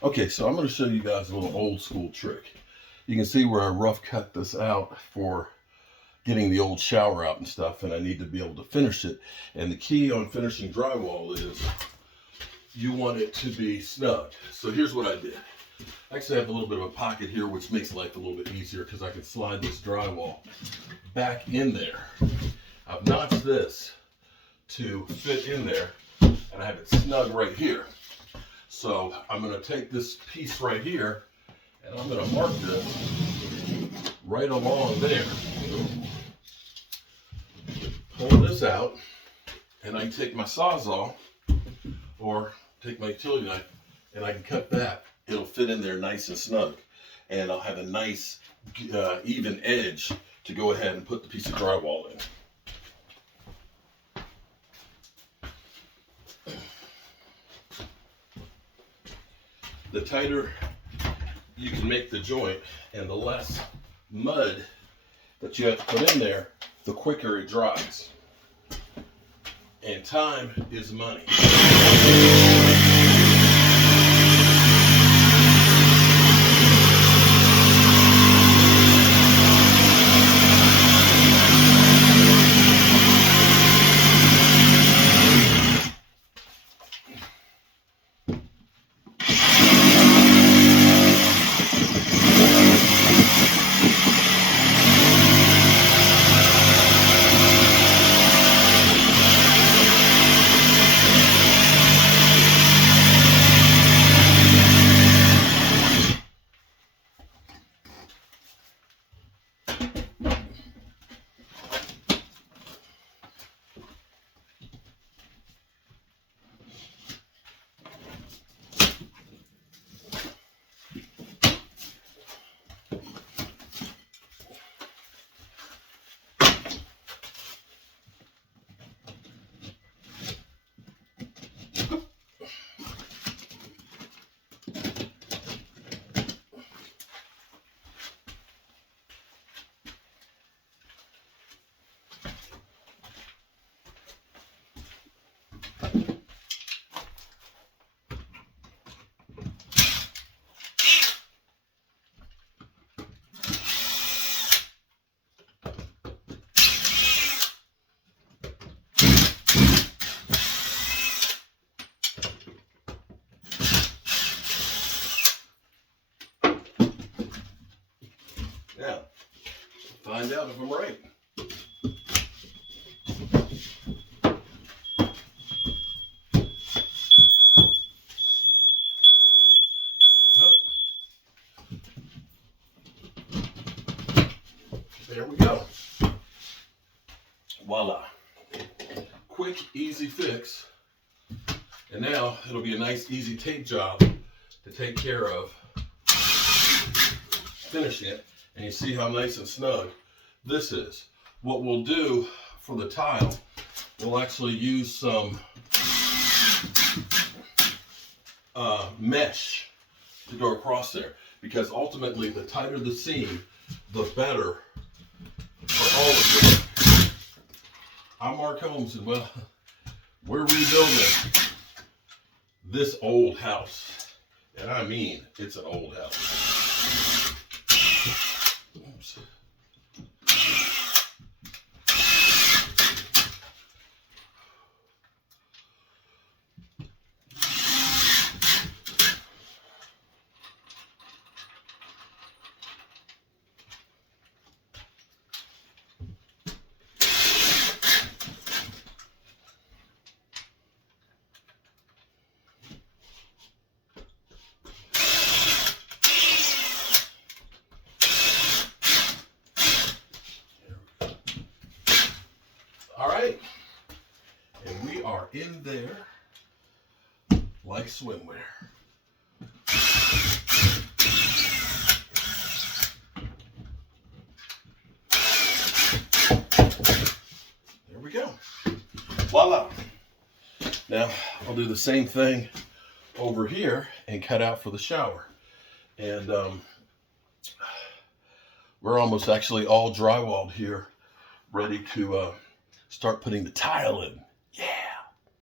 Okay, so I'm going to show you guys a little old school trick. You can see where I rough cut this out for getting the old shower out and stuff, and I need to be able to finish it. And the key on finishing drywall is you want it to be snug. So here's what I did. I actually have a little bit of a pocket here, which makes life a little bit easier because I can slide this drywall back in there. I've notched this to fit in there, and I have it snug right here. So I'm going to take this piece right here, and I'm going to mark this right along there. Pull this out, and I can take my Sawzall or take my utility knife, and I can cut that. It'll fit in there nice and snug, and I'll have a nice even edge to go ahead and put the piece of drywall in. The tighter you can make the joint and the less mud that you have to put in there, the quicker it dries. And time is money. Now, find out if I'm right. Oh, there we go. Voila. Quick, easy fix. And now it'll be a nice, easy tape job to take care of finishing it. And you see how nice and snug this is. What we'll do for the tile, we'll actually use some mesh to go across there, because ultimately the tighter the seam, the better for all of you. I'm Mark Holmes, and well, we're rebuilding this old house. And I mean, it's an old house. Oops. All right, and we are in there like swimwear. There we go. Voila. Now I'll do the same thing over here and cut out for the shower. And we're almost actually all drywalled here, ready to start putting the tile in.